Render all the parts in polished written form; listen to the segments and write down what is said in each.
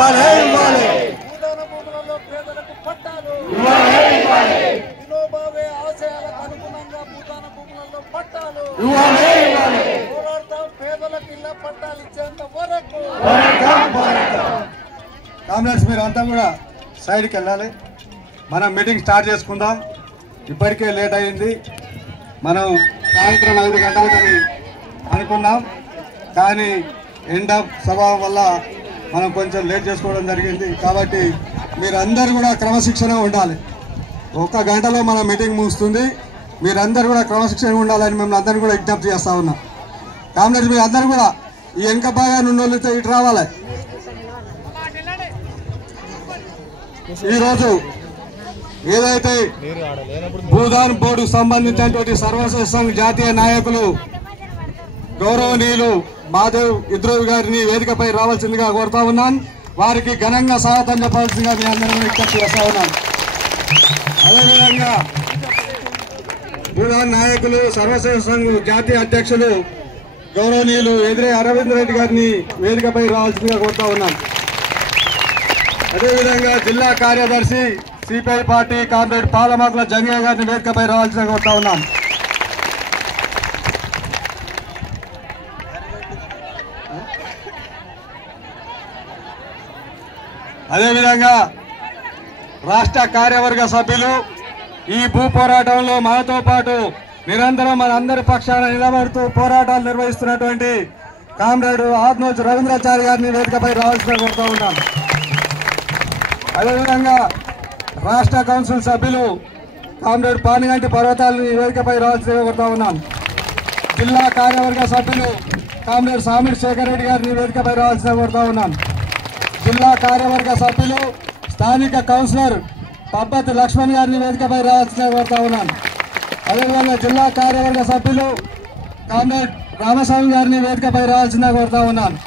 భూదాన భూములలో పేదలకు పట్టాలు వినోబావే ఆశయాలకు అనుగుణంగా భూదాన భూములలో పట్టాలు పోరాడతాం పేదలకు ఇళ్ల పట్టాలు ఇచ్చేంత వరకు. కామ్రేడ్స్ మీరు అంతా కూడా సైడ్కి వెళ్ళాలి. మనం మీటింగ్ స్టార్ట్ చేసుకుందాం. ఇప్పటికే లేట్ అయింది. మనం సాయంత్రం 5 గంటలకని అనుకున్నాం, కానీ ఎండ్ ఆఫ్ స్వభావం వల్ల మనం కొంచెం లేట్ చేసుకోవడం జరిగింది. కాబట్టి మీరందరూ కూడా క్రమశిక్షణ ఉండాలి. 1 గంటలో మన మీటింగ్ ముగుస్తుంది. మీరందరూ కూడా క్రమశిక్షణ ఉండాలని మేము అందరినీ కూడా విజ్ఞప్తి చేస్తూ ఉన్నాం. కామ్రేడ్స్ మీరు అందరూ కూడా ఈ వెనక బాగా నుండి ఇటు రావాలి. ఈరోజు ఏదైతే భూదాన్ బోర్డుకు సంబంధించినటువంటి సర్వస్వ సంఘ్ జాతీయ నాయకులు గౌరవనీయులు మాధవ్ ఇద్రోవి గారిని వేదికపై రావాల్సిందిగా కోరుతా ఉన్నాను. వారికి ఘనంగా స్వాగతం చెప్పాల్సిందిగా మీ అందరూ విజ్ఞప్తి చేస్తా ఉన్నాను. అదేవిధంగా భూదాన్ నాయకులు సర్వస్వ సంఘ్ జాతీయ అధ్యక్షులు గౌరవనీయులు ఎదిరే అరవింద్ రెడ్డి గారిని వేదికపై రావాల్సిందిగా కోరుతా ఉన్నాను. అదేవిధంగా జిల్లా కార్యదర్శి CPI party comrade Palamakula Jangaiah గారిని వేదికపై రావాల్సిందిగా కోరుతా ఉన్నాం. అదేవిధంగా రాష్ట్ర కార్యవర్గ సభ్యులు ఈ భూ పోరాటంలో మనతో పాటు నిరంతరం మన అందరి పక్షాన నిలబడుతూ పోరాటాలు నిర్వహిస్తున్నటువంటి కామ్రేడ్ ఆత్మోజ్ రవీంద్రాచారి గారిని వేదికపై రావాల్సిందిగా కోరుతా ఉన్నాం. అదేవిధంగా రాష్ట్ర కౌన్సిల్ సభ్యులు కామ్రేడ్ పానిగంటి పర్వతాలని వేదికపై రావాల్సిందిగా కోరుతా ఉన్నాం. జిల్లా కార్యవర్గ సభ్యులు కామ్రేడ్ సామిడి శేఖర్ రెడ్డి గారిని వేదికపై రావాల్సిందిగా కోరుతా ఉన్నాం. జిల్లా కార్యవర్గ సభ్యులు స్థానిక కౌన్సిలర్ పబ్బతి లక్ష్మణ్ గారిని వేదికపై రావాల్సిందిగా కోరుతా ఉన్నాను. అదేవిధంగా జిల్లా కార్యవర్గ సభ్యులు కామ్రేడ్ రామస్వామి గారిని వేదికపై రావాల్సిందిగా కోరుతా ఉన్నాను.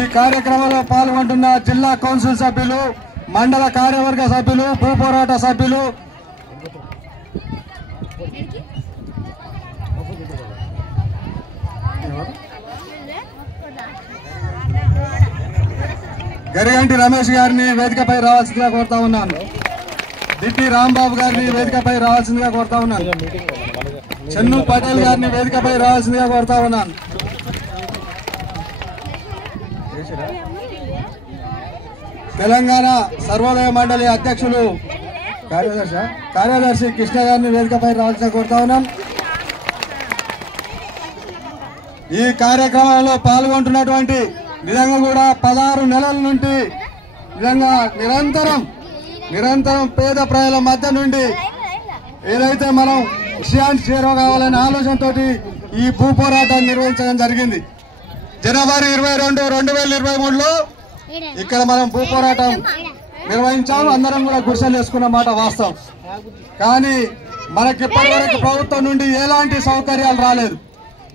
ఈ కార్యక్రమంలో పాల్గొంటున్న జిల్లా కౌన్సిల్ సభ్యులు, మండల కార్యవర్గ సభ్యులు, భూ పోరాట సభ్యులు, గరిగంటి రమేష్ గారిని వేదికపై రావాల్సిందిగా కోరుతా ఉన్నాను. దిట్టి రాంబాబు గారిని వేదికపై రావాల్సిందిగా కోరుతా ఉన్నాను. చెన్ను పటేల్ గారిని వేదికపై రావాల్సిందిగా కోరుతా ఉన్నాను. తెలంగాణ సర్వోదయ మండలి అధ్యక్షులు కార్యదర్శి కృష్ణ గారిని వేదికపై రావాల్సిందిగా కోరుతా ఉన్నాం. ఈ కార్యక్రమంలో పాల్గొంటున్నటువంటి నిజంగా కూడా 16 నెలల నుండి నిజంగా నిరంతరం పేద ప్రజల మధ్య నుండి ఏదైతే మనం విషయానికి చేరువ కావాలనే ఆలోచనతో ఈ భూ పోరాటాన్ని నిర్వహించడం జరిగింది. జనవరి 22, 2023లో ఇక్కడ మనం భూ పోరాటం నిర్వహించాము. అందరం కూడా గుడిసెలు వేసుకున్న మాట వాస్తవం. కానీ మనకి ఇప్పటివరకు ప్రభుత్వం నుండి ఎలాంటి సౌకర్యాలు రాలేదు.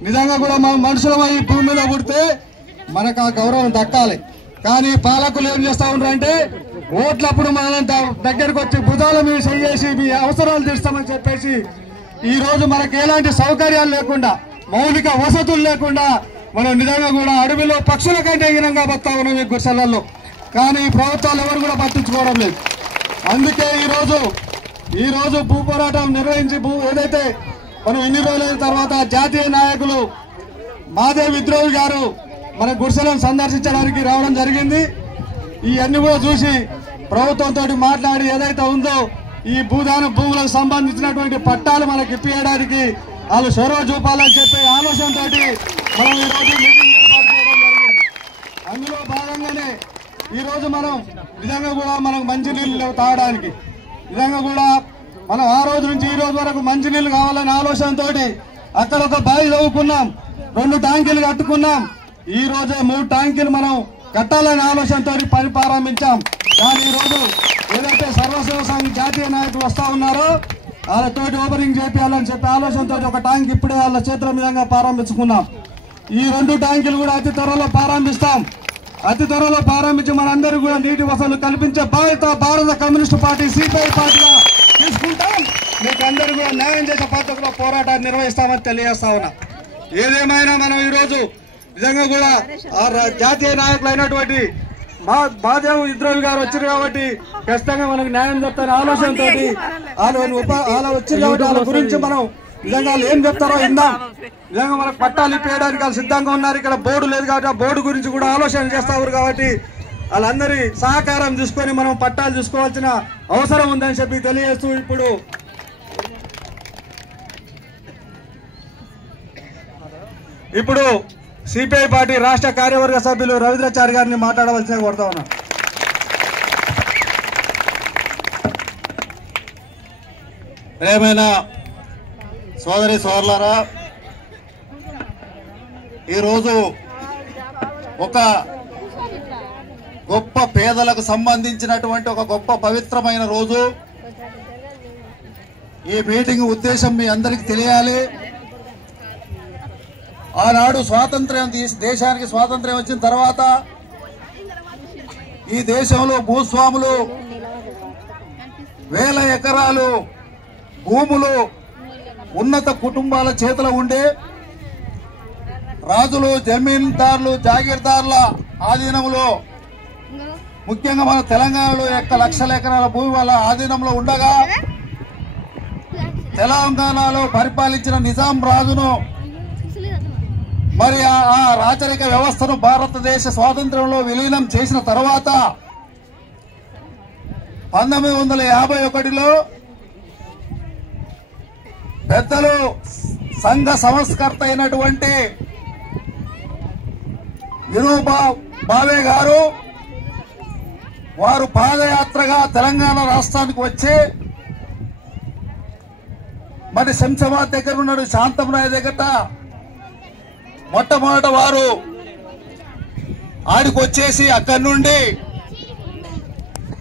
నిజంగా కూడా మనం మనుషులమై భూమి మీద పుడితే మనకు ఆ గౌరవం దక్కాలి. కానీ పాలకులు ఏం చేస్తా ఉన్నారంటే ఓట్లప్పుడు మనం దగ్గరకు వచ్చి భుజాల మీద చేసి మీ అవసరాలు తీర్స్తామని చెప్పేసి ఈ రోజు మనకు ఎలాంటి సౌకర్యాలు లేకుండా, మౌలిక వసతులు లేకుండా మనం నిజంగా కూడా అడవిలో పక్షుల కంటే హీనంగా బతా ఉన్నాం ఈ గుడిసెలలో. కానీ ప్రభుత్వాలు ఎవరు కూడా పట్టించుకోవడం లేదు. అందుకే ఈ రోజు భూ పోరాటం నిర్వహించి ఏదైతే మనం ఇన్ని రోజులైన తర్వాత జాతీయ నాయకులు మాధవ్ ఇద్రోవి గారు మన గుడిసెలను సందర్శించడానికి రావడం జరిగింది. ఇవన్నీ కూడా చూసి ప్రభుత్వంతో మాట్లాడి ఏదైతే ఉందో ఈ భూదాన భూములకు సంబంధించినటువంటి పట్టాలు మనకి ఇప్పించడానికి వాళ్ళు చొరవ చూపాలని చెప్పే ఆలోచనతో మనం ఈరోజు మీటింగ్ ఏర్పాటు చేయడం జరిగింది. అందులో భాగంగానే ఈరోజు మనం నిజంగా కూడా మనకు మంచినీళ్ళు తాగడానికి నిజంగా కూడా మనం ఆ రోజు నుంచి ఈ రోజు వరకు మంచినీళ్ళు కావాలనే ఆలోచనతో అక్కడ ఒక బావి తవ్వుకున్నాం, 2 ట్యాంకీలు కట్టుకున్నాం. ఈ రోజే 3 ట్యాంకీలు మనం కట్టాలనే ఆలోచనతో పని ప్రారంభించాం. కానీ ఈ రోజు ఏదైతే సర్వసేవ సంఘ జాతీయ నాయకులు వస్తా ఉన్నారో వాళ్ళతోటి ఓపెనింగ్ చేయాలని చెప్పి ఆలోచనతో ఒక ట్యాంక్ ఇప్పుడే వాళ్ళ చేతుల మీదంగా ప్రారంభించుకున్నాం. ఈ 2 ట్యాంకులు కూడా అతి త్వరలో ప్రారంభిస్తాం. అతి త్వరలో ప్రారంభించి మనందరూ కూడా నీటి వసతులు కల్పించే బాధ్యత భారత కమ్యూనిస్టు పార్టీ సిపిఐ పార్టీగా తీసుకుంటాం. మీకు అందరూ కూడా న్యాయం చేసే పద్ధతిలో పోరాటాన్ని నిర్వహిస్తామని తెలియజేస్తా ఉన్నా. ఏదేమైనా మనం ఈరోజు నిజంగా కూడా జాతీయ నాయకులు అయినటువంటి మాదేవ్ విద్రోహి గారు వచ్చారు కాబట్టి ఖచ్చితంగా మనకు న్యాయం చెప్తారనే ఆలోచనతో వాళ్ళు వచ్చారు కాబట్టి వాళ్ళ గురించి మనం నిజంగా వాళ్ళు ఏం చెప్తారో ఇందాం. నిజంగా మనకు పట్టాలు ఇప్పేయడానికి వాళ్ళు సిద్ధంగా ఉన్నారు. ఇక్కడ బోర్డు లేదు కాబట్టి ఆ బోర్డు గురించి కూడా ఆలోచన చేస్తారు కాబట్టి వాళ్ళందరి సహకారం చూసుకొని మనం పట్టాలు చూసుకోవాల్సిన అవసరం ఉందని చెప్పి తెలియజేస్తూ ఇప్పుడు సిపిఐ పార్టీ రాష్ట్ర కార్యవర్గ సభ్యులు రవీంద్రాచారి గారిని మాట్లాడవలసిందిగా కోరుతా ఉన్నా. ప్రియమైన సోదరి సోదరులారా, ఈరోజు ఒక గొప్ప పేదలకు సంబంధించినటువంటి ఒక గొప్ప పవిత్రమైన రోజు. ఈ మీటింగ్ ఉద్దేశం మీ అందరికీ తెలియాలి. ఆనాడు దేశానికి స్వాతంత్ర్యం వచ్చిన తర్వాత ఈ దేశంలో భూస్వాములు వేల ఎకరాలు భూములు ఉన్నత కుటుంబాల చేతిలో ఉండే రాజులు, జమీందారులు, జాగీర్దారుల ఆధీనంలో, ముఖ్యంగా మన తెలంగాణలో లక్షల ఎకరాల భూమి వాళ్ళ ఆధీనంలో ఉండగా తెలంగాణలో పరిపాలించిన నిజాం రాజును మరి ఆ రాచరిక వ్యవస్థను భారతదేశ స్వాతంత్ర్యంలో విలీనం చేసిన తర్వాత 1951లో పెద్దలు సంఘ సంస్కర్త అయినటువంటి వినోబా భావే గారు వారు పాదయాత్రగా తెలంగాణ రాష్ట్రానికి వచ్చి మరి శంషాబాద్ దగ్గర ఉన్నాడు శాంతమరాయ దగ్గర మొట్టమొదట వారు ఆడికి వచ్చేసి అక్కడి నుండి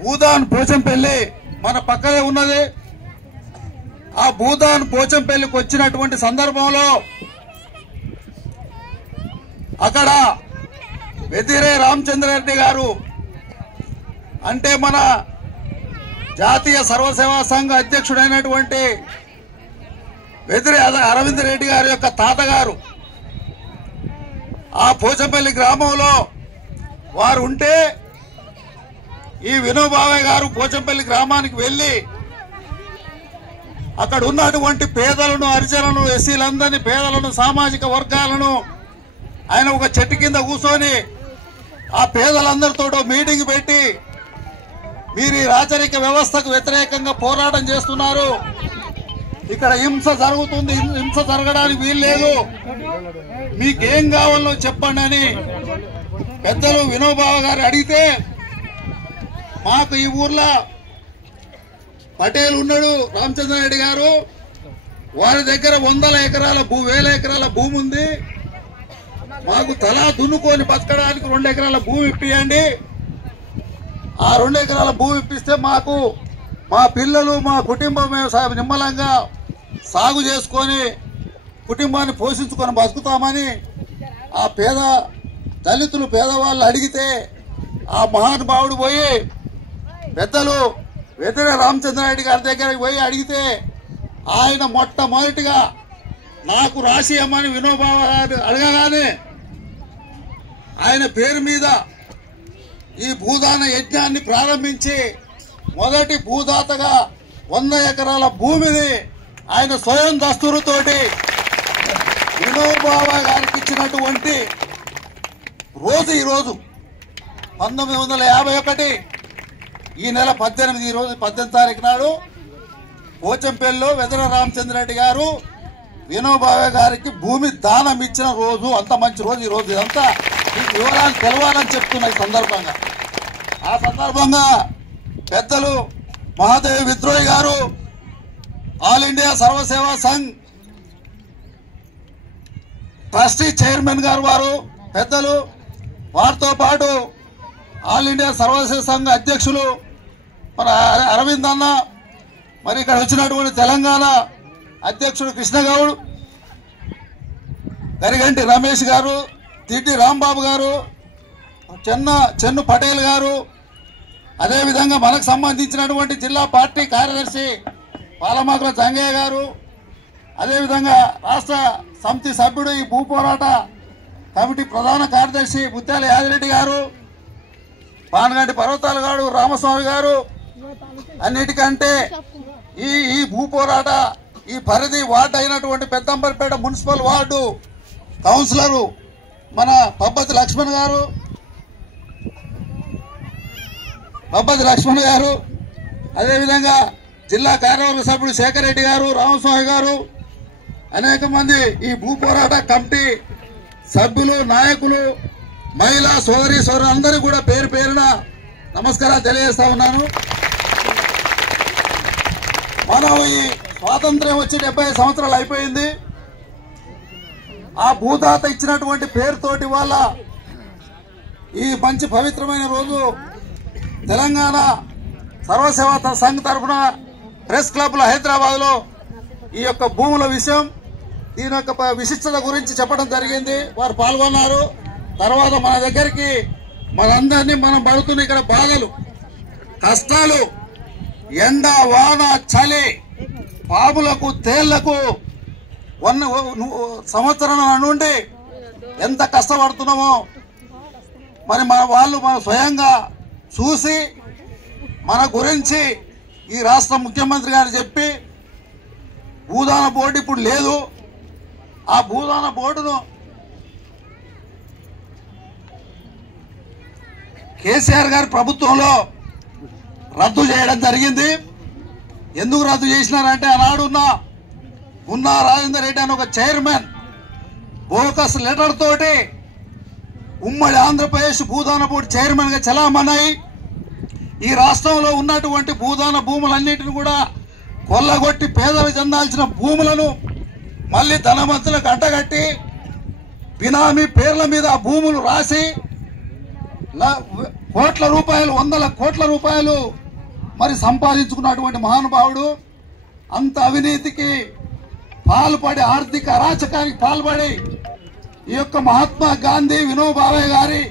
భూదాన్ పోచంపల్లి మన పక్కనే ఉన్నది. ఆ భూదాన్ పోచంపల్లికి వచ్చినటువంటి సందర్భంలో అక్కడ వెదిరే రామచంద్రారెడ్డి గారు అంటే మన జాతీయ సర్వసేవా సంఘ అధ్యక్షుడైనటువంటి వెదిరే అరవింద్ రెడ్డి గారి యొక్క తాతగారు ఆ పోచంపల్లి గ్రామంలో వారు ఉంటే ఈ వినోబావే గారు పోచంపల్లి గ్రామానికి వెళ్లి అక్కడ ఉన్నటువంటి పేదలను, హరిజనులను, ఎస్సీలందరినీ, పేదలను, సామాజిక వర్గాలను ఆయన ఒక చెట్టు కింద కూర్చొని ఆ పేదలందరితో మీటింగ్ పెట్టి మీరు ఈ రాచరిక వ్యవస్థకు వ్యతిరేకంగా పోరాటం చేస్తున్నారు, ఇక్కడ హింస జరుగుతుంది, హింస జరగడానికి వీలు లేదు, మీకేం కావాలో చెప్పండి అని పెద్దలు వినోబావ గారు అడిగితే మాకు ఈ ఊర్లో పటేల్ ఉన్నాడు రామచంద్రారెడ్డి గారు, వారి దగ్గర 100 ఎకరాల 1000 ఎకరాల భూమి ఉంది, మాకు తలా దున్నుకొని బతకడానికి 2 ఎకరాల భూమి ఇప్పియండి, ఆ 2 ఎకరాల భూమి ఇప్పిస్తే మాకు మా పిల్లలు మా కుటుంబం నిమ్మలంగా సాగు చేసుకొని కుటుంబాన్ని పోషించుకొని బతుకుతామని ఆ పేద దళితులు పేదవాళ్ళు అడిగితే ఆ మహానుభావుడు పోయి పెద్దలు వెదిరే రామచంద్రారెడ్డి గారి దగ్గరికి పోయి అడిగితే ఆయన మొట్టమొదటిగా నాకు రాసి అమ్మని వినోబావ గారు అడగగానే ఆయన పేరు మీద ఈ భూదాన యజ్ఞాన్ని ప్రారంభించి మొదటి భూదాతగా 100 ఎకరాల భూమిని ఆయన స్వయం దస్తూరుతోటి వినోబావ గారికి ఇచ్చినటువంటి రోజు ఈరోజు 1951 ఈ నెల 18 తారీఖు నాడు పోచంపల్లిలో వెదర రామచంద్రారెడ్డి గారు వినోబావ గారికి భూమి దానం ఇచ్చిన రోజు. అంత మంచి రోజు ఈ రోజు. ఇదంతా మీకు వివరాలు తెలవాలని చెప్తున్న ఈ సందర్భంగా. ఆ సందర్భంగా పెద్దలు మహాదేవ్ విద్రోహి గారు, all India Sarvaseva Sangh trustee chairman గారు వారు పెద్దలు, వారితో పాటు ఆల్ ఇండియా సర్వసేవా సంఘ అధ్యక్షులు మన అరవింద్ అన్న, మరి ఇక్కడ వచ్చినటువంటి తెలంగాణ అధ్యక్షుడు కృష్ణగౌడ్, గరిగంటి రమేష్ గారు, తిట్టి రాంబాబు గారు, చెన్ను పటేల్ గారు, అదేవిధంగా మనకు సంబంధించినటువంటి జిల్లా పార్టీ కార్యదర్శి పాలమాకుల జంగయ్య గారు, అదేవిధంగా రాష్ట్ర సమితి సభ్యుడు ఈ భూ పోరాట కమిటీ ప్రధాన కార్యదర్శి ముత్యాల యాదిరెడ్డి గారు, పానగంటి పర్వతాల గారు రామస్వామి గారు అన్నిటికంటే ఈ భూ పోరాట ఈ పరిధి వార్డు అయినటువంటి పెద్దంబర్పేట మున్సిపల్ వార్డు కౌన్సిలరు మన పబ్బతి లక్ష్మణ్ గారు అదేవిధంగా జిల్లా కార్యవర్గ సభ్యుడు శేఖర్ రెడ్డి గారు రామస్వామి గారు అనేక మంది ఈ భూ పోరాట కమిటీ సభ్యులు నాయకులు మహిళా సోదరి అందరూ కూడా పేరు పేరున నమస్కారాలు తెలియజేస్తా ఉన్నాను. మనం ఈ స్వాతంత్ర్యం వచ్చి 70 సంవత్సరాలు అయిపోయింది. ఆ భూదాత ఇచ్చినటువంటి పేరుతోటి వాళ్ళ ఈ మంచి పవిత్రమైన రోజు తెలంగాణ సర్వసేవా సంఘ్ తరఫున ప్రెస్ క్లబ్లో హైదరాబాద్ లో ఈ యొక్క భూముల విషయం దీని యొక్క విశిష్టత గురించి చెప్పడం జరిగింది. వారు పాల్గొన్నారు. తర్వాత మన దగ్గరికి మనందరినీ మనం పడుతున్న ఇక్కడ బాధలు కష్టాలు ఎండ వాన చలి పాములకు తేళ్లకు సంవత్సరం నుండి ఎంత కష్టపడుతున్నామో మరి మన స్వయంగా చూసి మన గురించి ఈ రాష్ట్ర ముఖ్యమంత్రి గారు చెప్పి భూదాన బోర్డు ఇప్పుడు లేదు. ఆ భూదాన బోర్డును కేసీఆర్ గారి ప్రభుత్వంలో రద్దు చేయడం జరిగింది. ఎందుకు రద్దు చేసినారంటే ఆనాడు ఉన్న రాజేందర్ రెడ్డి అని ఒక చైర్మన్ బోకస్ లెటర్ తోటి ఉమ్మడి ఆంధ్రప్రదేశ్ భూదాన బోర్డు చైర్మన్ గా చలామణాయి ఈ రాష్ట్రంలో ఉన్నటువంటి భూదాన భూములన్నిటిని కూడా కొల్లగొట్టి పేదలకు చెందాల్సిన భూములను మళ్లీ ధనవంతులకు అంటగట్టి బినామీ పేర్ల మీద ఆ భూములు రాసి కోట్ల రూపాయలు 100 కోట్ల రూపాయలు మరి సంపాదించుకున్నటువంటి మహానుభావుడు. అంత అవినీతికి పాల్పడి ఆర్థిక అరాచకానికి పాల్పడి ఈ యొక్క మహాత్మా గాంధీ వినోబావే గారి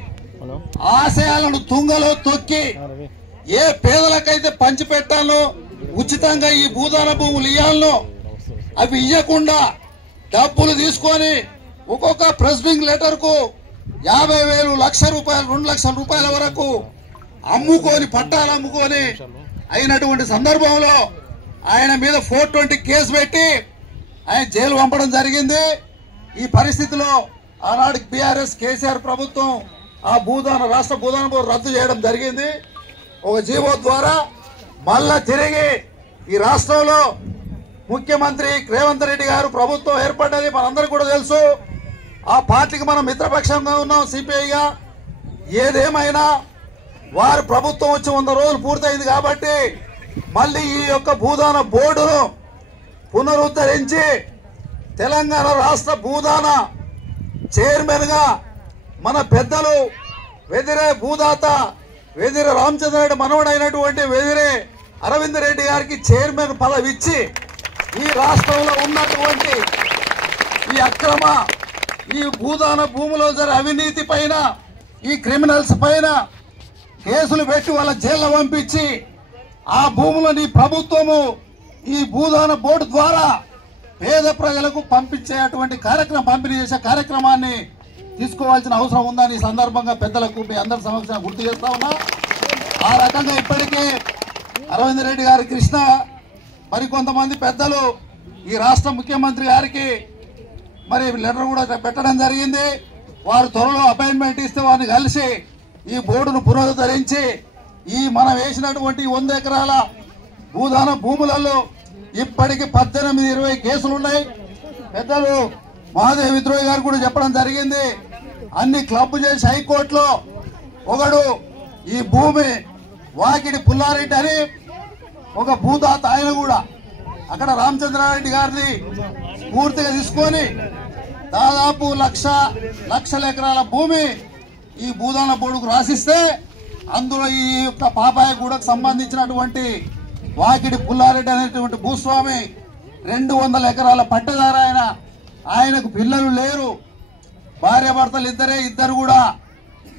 ఆశయాలను తుంగలో తొక్కి ఏ పేదలకైతే పంచిపెట్టాలో ఉచితంగా ఈ భూదాన భూములు ఇయ్యాలనో అవి ఇయ్యకుండా డబ్బులు తీసుకొని ఒక్కొక్క ప్రెస్బింగ్ లెటర్ కు 50,000 లక్ష రూపాయలు 2 లక్షల రూపాయల వరకు అమ్ముకొని పట్టాలు అమ్ముకొని అయినటువంటి సందర్భంలో ఆయన మీద 420 కేసు పెట్టి ఆయన జైలు పంపడం జరిగింది. ఈ పరిస్థితిలో ఆనాడు బీఆర్ఎస్ కేసీఆర్ ప్రభుత్వం ఆ రాష్ట్ర భూదాన బోర్డు రద్దు చేయడం జరిగింది. ఒక జీవో ద్వారా మళ్ళా తిరిగి ఈ రాష్ట్రంలో ముఖ్యమంత్రి రేవంత్ రెడ్డి గారు ప్రభుత్వం ఏర్పడ్డది మనందరికీ కూడా తెలుసు. ఆ పార్టీకి మనం మిత్రపక్షంగా ఉన్నాం సిపిఐగా. ఏదేమైనా వారి ప్రభుత్వం వచ్చి 100 రోజులు పూర్తయింది కాబట్టి మళ్ళీ ఈ యొక్క భూదాన బోర్డును పునరుద్ధరించి తెలంగాణ రాష్ట్ర భూదాన చైర్మన్ గా మన పెద్దలు వెదిరే భూదాత వెదిరే రామచంద్రారెడ్డి మనవడైనటువంటి వెదిరే అరవింద్ రెడ్డి గారికి చైర్మన్ పదవి ఇచ్చి ఈ రాష్ట్రంలో ఉన్నటువంటి ఈ అక్రమ ఈ భూదాన భూములో జరిగే అవినీతి పైన ఈ క్రిమినల్స్ పైన కేసులు పెట్టి వాళ్ళ జైల్లో పంపించి ఆ భూములని ప్రభుత్వము ఈ భూదాన బోర్డు ద్వారా పేద ప్రజలకు పంపించేటువంటి పంపిణీ చేసే కార్యక్రమాన్ని తీసుకోవాల్సిన అవసరం ఉందని ఈ సందర్భంగా పెద్దలకు మీ అందరి సమక్షంగా గుర్తు చేస్తా ఉన్నా. ఆ రకంగా ఇప్పటికే అరవింద్ రెడ్డి గారి కృష్ణ మరికొంతమంది పెద్దలు ఈ రాష్ట్ర ముఖ్యమంత్రి గారికి మరి లెటర్ కూడా పెట్టడం జరిగింది. వారు త్వరలో అపాయింట్మెంట్ ఇస్తే వారిని కలిసి ఈ బోర్డును పునరుద్ధరించి ఈ మనం వేసినటువంటి 100 ఎకరాల భూదాన భూములలో ఇప్పటికి 18-20 కేసులున్నాయి. పెద్దలు మహాదేవ్ విద్రోహి గారు కూడా చెప్పడం జరిగింది. అన్ని క్లబ్ చేసి హైకోర్టులో ఒకడు ఈ భూమి వాకిడి పుల్లారెడ్డి అని ఒక భూదాత ఆయన కూడా అక్కడ రామచంద్రారెడ్డి గారిని పూర్తిగా తీసుకొని దాదాపు లక్షల ఎకరాల భూమి ఈ భూదాన బోర్డుకు రాసిస్తే అందులో ఈ యొక్క పాపాయ గూడకు సంబంధించినటువంటి వాకిడి పుల్లారెడ్డి అనేటువంటి భూస్వామి 200 ఎకరాల పట్టదారు ఆయనకు పిల్లలు లేరు. భార్యాభర్తలు ఇద్దరు కూడా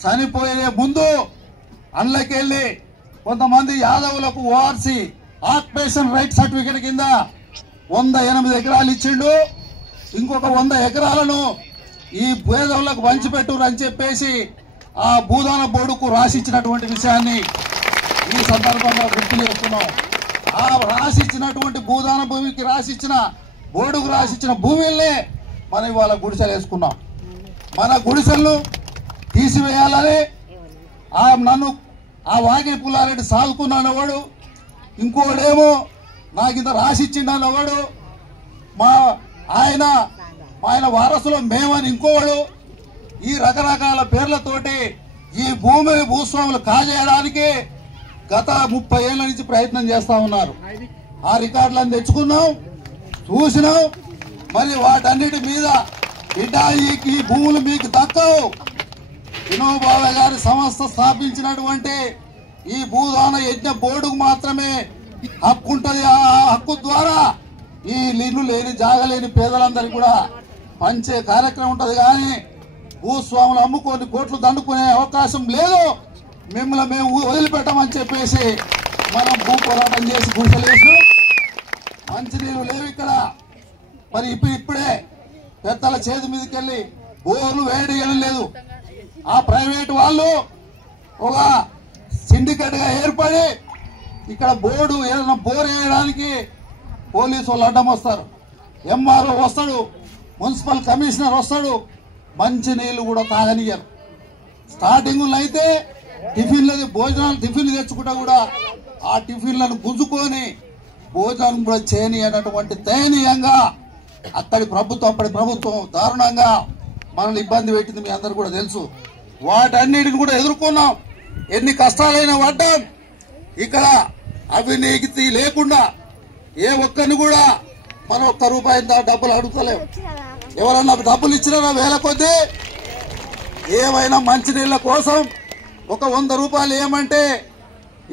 చనిపోయే ముందు అండ్లకెళ్ళి కొంతమంది యాదవులకు ఓఆర్సీ ఆక్యుపేషన్ రైట్ సర్టిఫికేట్ కింద 108 ఎకరాలు ఇచ్చిండు. ఇంకొక 100 ఎకరాలను ఈ పేదవులకు పంచిపెట్టురు అని చెప్పేసి ఆ భూదాన బోర్డుకు రాసిచ్చినటువంటి విషయాన్ని ఈ సందర్భంగా గుర్తు చేస్తున్నాం. ఆ రాసిచ్చినటువంటి భూదాన భూమికి రాసిచ్చిన బోర్డుకు రాసిచ్చిన భూమిల్నే మనం ఇవాళ గుడిసెలు వేసుకున్నాం. మన గుడిసెలను తీసివేయాలని నన్ను ఆ వాగిడి పుల్లారెడ్డి సాదుకున్నానవాడు, ఇంకోడేమో నాకు ఇంత రాసిచ్చిండన్నవాడు, ఆయన వారసులో మేమని ఇంకోవాడు, ఈ రకరకాల పేర్లతోటి ఈ భూస్వాములు కాజేయడానికి గత 30 ఏళ్ల నుంచి ప్రయత్నం చేస్తా ఉన్నారు. ఆ రికార్డులను తెచ్చుకున్నాం, చూసినాం. మరి వాటన్నిటి మీద ఈ భూములు మీకు దక్కవు. వినోబావ గారి సంస్థ స్థాపించినటువంటి ఈ భూదాన యజ్ఞ బోర్డుకు మాత్రమే హక్కు ఉంటది. ఆ హక్కు ద్వారా ఈ ఇల్లు లేని జాగలేని పేదలందరికీ కూడా పంచే కార్యక్రమం ఉంటది. కానీ భూస్వాములు అమ్ముకొని కోట్లు దండుకునే అవకాశం లేదు. మిమ్మల్ని మేము వదిలిపెట్టమని చెప్పేసి మనం భూ పోరాటం చేసి గుడిసెలేసినాం. మంచినీళ్ళు లేవు ఇక్కడ. మరి ఇప్పుడే పెద్దల చేతి మీదకి వెళ్ళి బోర్లు వేయడం లేదు. ఆ ప్రైవేట్ వాళ్ళు ఒక సిండికేట్ గా ఏర్పడి ఇక్కడ బోర్డు ఏదైనా బోర్ వేయడానికి పోలీసు వాళ్ళు అడ్డం వస్తారు, ఎంఆర్ఓ వస్తాడు, మున్సిపల్ కమిషనర్ వస్తాడు. మంచి నీళ్లు కూడా తాగనియరు. స్టార్టింగ్ అయితే టిఫిన్లు తెచ్చుకుంటా కూడా ఆ టిఫిన్లను గుంజుకొని భోజనం కూడా చేయని అన్నటువంటి దయనీయంగా అప్పటి ప్రభుత్వం దారుణంగా మనల్ని ఇబ్బంది పెట్టింది. మీ అందరు కూడా తెలుసు. వాటన్నిటిని కూడా ఎదుర్కొన్నాం. ఎన్ని కష్టాలైనా పడ్డాం. ఇక్కడ అవినీతి లేకుండా ఏ ఒక్కరిని కూడా మనం ₹1 డబ్బులు అడుగుతలేము. ఎవరన్నా డబ్బులు ఇచ్చినా వేల కొద్దీ. ఏమైనా మంచినీళ్ళ కోసం ఒక ₹100 ఏమంటే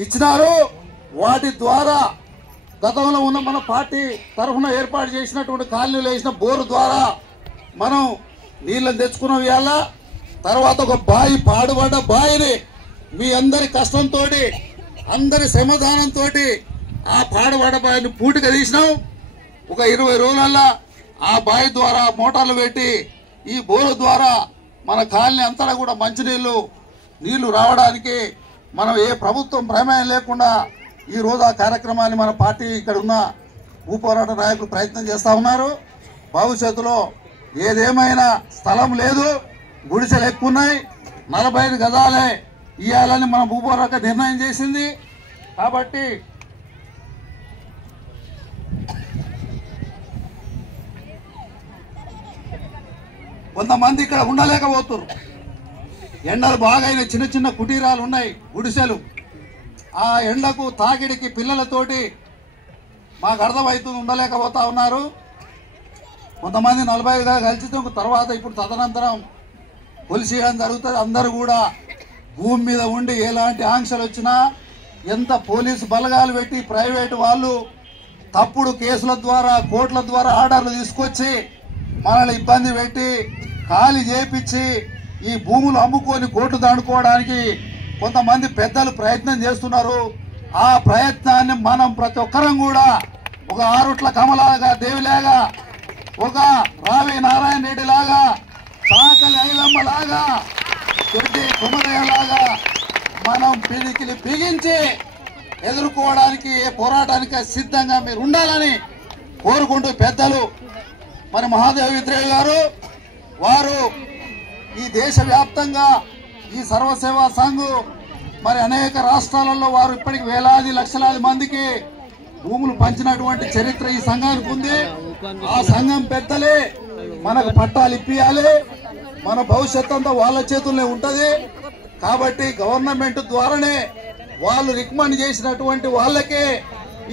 ఇచ్చినారు. వాటి ద్వారా గతంలో ఉన్న మన పార్టీ తరఫున ఏర్పాటు చేసినటువంటి కాలనీలు వేసిన బోరు ద్వారా మనం నీళ్ళని తెచ్చుకున్నాం. ఇవాళ తర్వాత ఒక బావి, పాడుబడ్డ బావిని మీ అందరి కష్టంతో అందరి శ్రమదానంతో ఆ పాడుబడ్డ బావిని పూటిగా తీసినాం. ఒక 20 రోజులల్లా ఆ బావి ద్వారా మోటార్లు పెట్టి ఈ బోరు ద్వారా మన కాలనీ అంతటా కూడా నీళ్లు రావడానికి మనం ఏ ప్రభుత్వం ప్రమేయం లేకుండా ఈ రోజు ఆ కార్యక్రమాన్ని మన పార్టీ ఇక్కడ ఉన్న భూ పోరాట నాయకులు ప్రయత్నం చేస్తా ఉన్నారు. భవిష్యత్తులో ఏదేమైనా స్థలం లేదు, గుడిసెలు ఎక్కువ ఉన్నాయి, 45 గజాలే ఇవ్వాలని మన భూ పోరాట నిర్ణయం చేసింది. కాబట్టి కొంతమంది ఇక్కడ ఉండలేకపోతున్నారు. ఎండలు బాగైన చిన్న చిన్న కుటీరాలు ఉన్నాయి, గుడిసెలు. ఆ ఎండకు తాకిడికి పిల్లలతోటి మాకు అర్థమవుతుంది, ఉండలేకపోతా ఉన్నారు. కొంతమంది 40గా కలిసి తర్వాత ఇప్పుడు తదనంతరం కొలిసేయడం జరుగుతుంది. అందరూ కూడా భూమి మీద ఉండి ఎలాంటి ఆంక్షలు వచ్చినా ఎంత పోలీసు బలగాలు పెట్టి ప్రైవేటు వాళ్ళు తప్పుడు కేసుల ద్వారా కోర్టుల ద్వారా ఆర్డర్లు తీసుకొచ్చి మనల్ని ఇబ్బంది పెట్టి ఖాళీ చేపించి ఈ భూములు అమ్ముకొని కోర్టు దాడుకోవడానికి కొంతమంది పెద్దలు ప్రయత్నం చేస్తున్నారు. ఆ ప్రయత్నాన్ని మనం ప్రతి ఒక్కరం కూడా ఒక ఆరుట్ల కమలాగా, దేవిలాగా, ఒక రావి నారాయణ రెడ్డి లాగా, చాకలి ఐలమ్మ లాగా, దొడ్డి కుమరయ్య లాగా మనం పిడికిలి బిగించి ఎదుర్కోవడానికి పోరాటానికి సిద్ధంగా మీరు ఉండాలని కోరుకుంటూ పెద్దలు మరి మహాదేవ్ విద్రేవి గారు వారు ఈ దేశవ్యాప్తంగా ఈ సర్వసేవా సంఘ్ మరి అనేక రాష్ట్రాలలో వారు ఇప్పటికి వేలాది లక్షలాది మందికి భూములు పంచినటువంటి చరిత్ర ఈ సంఘానికి ఉంది. ఆ సంఘం పెద్దలే మనకు పట్టాలు ఇప్పియాలి. మన భవిష్యత్ అంతా వాళ్ళ చేతుల్లో ఉంటది. కాబట్టి గవర్నమెంట్ ద్వారానే వాళ్ళు రికమెండ్ చేసినటువంటి వాళ్ళకే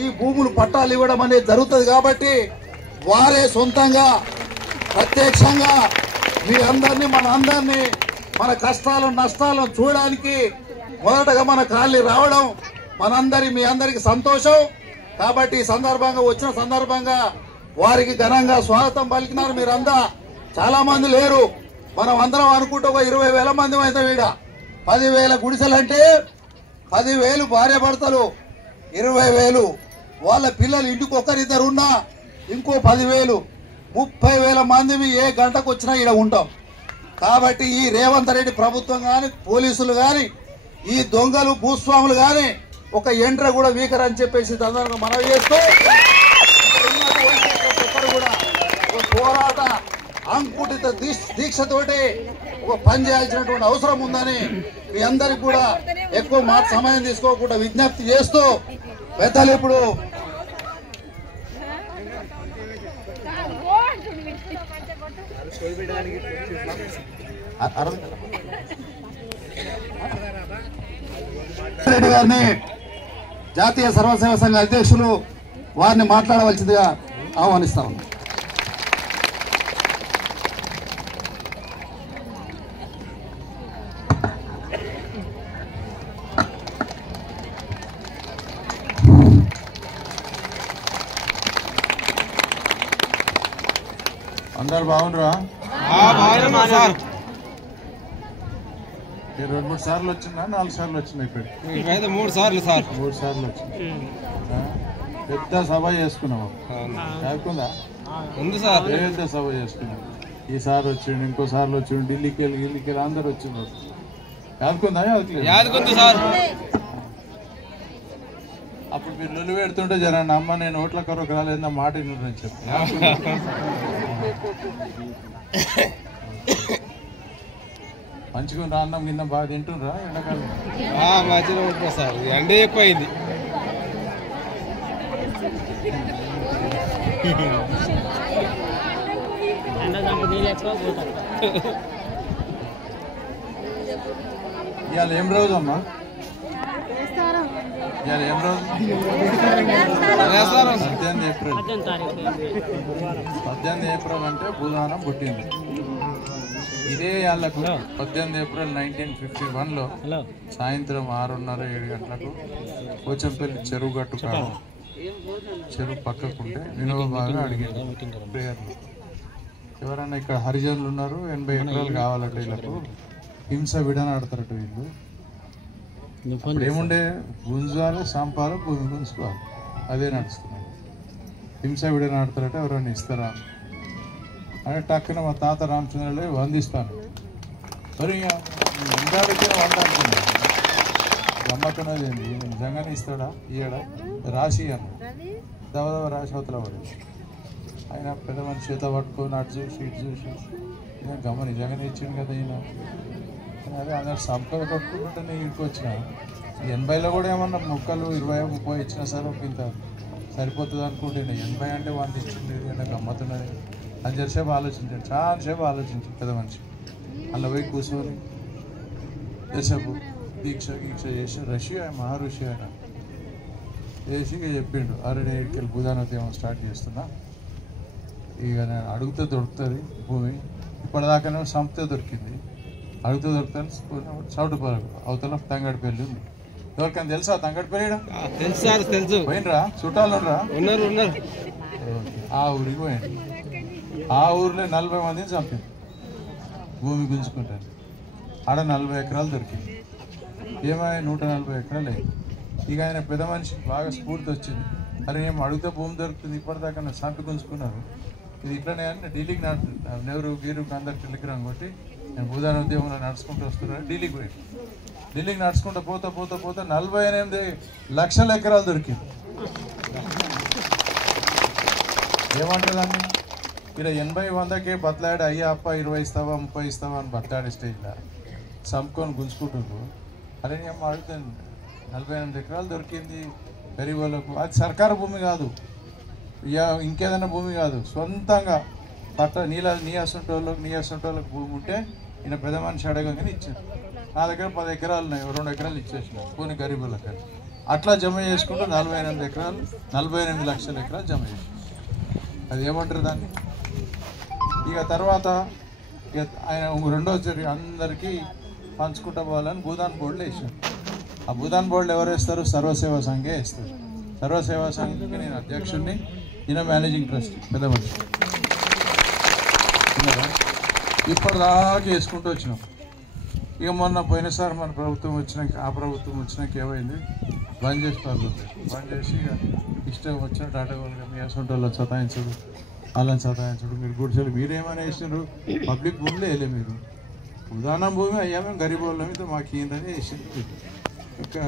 ఈ భూములు పట్టాలు ఇవ్వడం అనేది జరుగుతుంది. కాబట్టి వారే సొంతంగా ప్రత్యక్షంగా మీ అందరినీ మన కష్టాలను నష్టాలను చూడడానికి మొదటగా మన కాలనీ రావడం మీ అందరికి సంతోషం. కాబట్టి ఈ సందర్భంగా వచ్చిన సందర్భంగా వారికి ఘనంగా స్వాగతం పలికినారు. మీరంతా చాలా మంది లేరు. మనం అందరం అనుకుంటే ఒక 20,000 మంది అయితే వీడ 10,000 గుడిసెలంటే 10,000 భార్య భర్తలు, 20,000 వాళ్ళ పిల్లలు, ఇంటికి ఒకరిద్దరు ఉన్నా ఇంకో 10,000, 30,000 మంది ఏ గంటకు వచ్చినా ఇక్కడ ఉంటాం. కాబట్టి ఈ రేవంత్ రెడ్డి ప్రభుత్వం గాని పోలీసులు గాని ఈ దొంగలు భూస్వాములు గాని ఒక ఎంట్ర కూడా వీకరని చెప్పేసి తొందరగా మనవి చేస్తూ ఒక్కరు కూడా ఒక పోరాట అంకుటిత దీక్షతోటి ఒక పని చేయాల్సినటువంటి అవసరం ఉందని మీ అందరికి కూడా ఎక్కువ సమయం తీసుకోకుండా విజ్ఞప్తి చేస్తూ పెద్దలు ఇప్పుడు రెడ్డి గారిని జాతీయ సర్వసేవ సంఘ అధ్యక్షులు వారిని మాట్లాడవలసిందిగా ఆహ్వానిస్తా ఉన్నాం. అందరు బాగుండ్రా? 2-3 సార్లు వచ్చిందా 4 సార్లు వచ్చిందా? ఇప్పుడు 3 సార్లు సార్. 3 సార్లు వచ్చింది. పెద్ద సభ చేసుకున్నాము. కాకుందా ఉంది సార్. పెద్ద సభ చేసుకున్నాం. ఈసారి వచ్చిండు, ఇంకోసార్లు వచ్చిండు, ఢిల్లీకి వెళ్ళి అందరు వచ్చిండ్రు. కాకుందా? యాదకుంది సార్. అప్పుడు మీరు లొల్లి పెడుతుంటే జరండి అమ్మ నేను ఓట్ల కొరకు రాలేదన్న మాట విన్నారని చెప్పి మంచిగా అన్నం కింద బాగా తింటుండ్రా ఎండాకాలం? మంచిగా ఉంటుంది సార్. ఎండ ఎక్కువైంది. ఇవాళ ఏం రోజు అమ్మా? ఇవాళ ఏం రోజు? 18 ఏప్రిల్. 18 ఏప్రిల్ అంటే బుధవారం పుట్టింది. ఇదే వాళ్ళకు 18 ఏప్రిల్ 1951లో సాయంత్రం 6:30-7 గంటలకు పోచంపల్లి చెరువు గట్టు కాదు చెరువు పక్కకుంటే వినోద బాగా అడిగారు ప్రేయర్లు. ఎవరైనా ఇక్కడ హరిజనులు ఉన్నారు, 80 ఎకరాలు కావాలంటే వీళ్ళకు హింస విడనాడతారట వీళ్ళు. ఇప్పుడు ఏముండే గుంజాలి సంపాలు భూమి గుంజుకోవాలి, అదే నడుస్తున్నారు. హింస విడనాడతారట ఎవరైనా ఇస్తారా అంటే టక్కున మా తాత రామచంద్రులే వందిస్తాను. మరి ఎందాడికే వండాల్సింది గమ్మతున్నది ఏంటి? నిజంగానే ఇస్తాడా ఇయ్యడా? రాసి అన్న దవదవ రాసి అవతల పడి ఆయన పెద్ద మనిషి చేత పట్టుకొని అటు చూసి ఇటు చూసి గమ్మ నిజంగానే ఇచ్చింది కదా ఈయన. అదే అందరు సంపద పట్టుకుంటుంటే నేను ఇంటికి వచ్చిన 80లో కూడా ఏమన్నా మొక్కలు 20-30 ఇచ్చినా సరే ఒక ఇంత సరిపోతుంది అనుకుంటే 80 అంటే 100 ఇచ్చింది అంటే గమ్మతున్నది అని చెప్పేసేపు ఆలోచించాడు. చాలాసేపు ఆలోచించాడు పెద్ద మనిషి. అలా పోయి కూర్చొని చేసేపు దీక్ష చేసి రష్యా మహారుషి ఆయన చేసి చెప్పిండు, అరే నేను ఇటుకెళ్ళి బుధానోద్యమం స్టార్ట్ చేస్తున్నా, ఇక నేను అడిగితే దొరుకుతుంది భూమి. ఇప్పటిదాకానే సంస్థ దొరికింది, అడిగితే దొరుకుతుంది. చౌటుపల్లి అవతల తంగడిపల్లి ఉంది. ఎవరికైనా తెలుసా తంగడిపల్లి? తెలుసు. పోయినరా? చుట్టాలు ఉన్నారు. ఆ ఊరికి పోయింది. ఆ ఊరిలో 40 మందిని చంపింది భూమి గుంజుకుంటాను. ఆడ 40 ఎకరాలు దొరికింది. ఏమైనా 140 ఎకరాలు అయింది. ఇక ఆయన పెద్ద మనిషి బాగా స్ఫూర్తి వచ్చింది, అరే ఏం అడిగితే భూమి దొరుకుతుంది, ఇప్పటిదాకా నా సంట గుంజుకున్నారు, ఇది ఇట్లనే అని ఢిల్లీకి నెహ్రూ గీరుకు అందరు టెలిగ్రామ్ కొట్టి నేను భూదాన ఉద్యమంలో నడుచుకుంటూ వస్తున్నాను. ఢిల్లీకి పోయి ఢిల్లీకి నడుచుకుంటూ పోతా 48 లక్షల ఎకరాలు దొరికింది. ఏమంటుందని ఇక్కడ 80-100కే బతలాడి అయ్యా అప్ప 20 ఇస్తావా 30 ఇస్తావా అని బతలాడే స్టేజ్లో చంపుకొని గుంజుకుంటుండ్రు. అరే నేను అడుగుతాను 48 ఎకరాలు దొరికింది గరీబ్ వాళ్ళకు. అది సర్కారు భూమి కాదు, ఇంకేదైనా భూమి కాదు, సొంతంగా పట్ట నీ అసంటోళ్ళకి భూమి ఉంటే ఈయన పెద్ద మనిషి అడగగానే ఇచ్చాను. నా దగ్గర 10 ఎకరాలు ఉన్నాయి, 2 ఎకరాలు ఇచ్చేసిన పోనీ గరీబులకి. అట్లా జమ చేసుకుంటూ 48 ఎకరాలు 48 లక్షల ఎకరాలు జమ చేసి అది ఏమంటారు దాన్ని. ఇక తర్వాత ఇక ఆయన రెండోసారి అందరికీ పంచుకుంటూ పోవాలని భూదాన్ బోర్డులో వేసాను. ఆ భూదాన్ బోర్డులు ఎవరు వేస్తారు? సర్వసేవా సంఘే వేస్తారు. సర్వసేవా సంఘకి నేను అధ్యక్షుడిని, ఈయన మేనేజింగ్ ట్రస్టీ పెద్ద మనిషి. ఇప్పటిదాకా వేసుకుంటూ వచ్చినాం. ఇక మొన్న పోయినసారి మన ప్రభుత్వం వచ్చినాక ఆ ప్రభుత్వం వచ్చినాక ఏమైంది, బంద్ చేసి బంద్ చేసి ఇక ఇష్టం వచ్చిన టాటా వాళ్ళకి మీ అసంటోళ్ళు సతాయించడు, వాళ్ళని సతాయించడు, మీరు గుడిసెలు మీరేమైనా వేసినారు, పబ్లిక్ భూములే వేయలే మీరు, భూదానం భూమి అయ్యా మేము గరీబ్ వాళ్ళం మాకు ఏందని వేసింది ఇంకా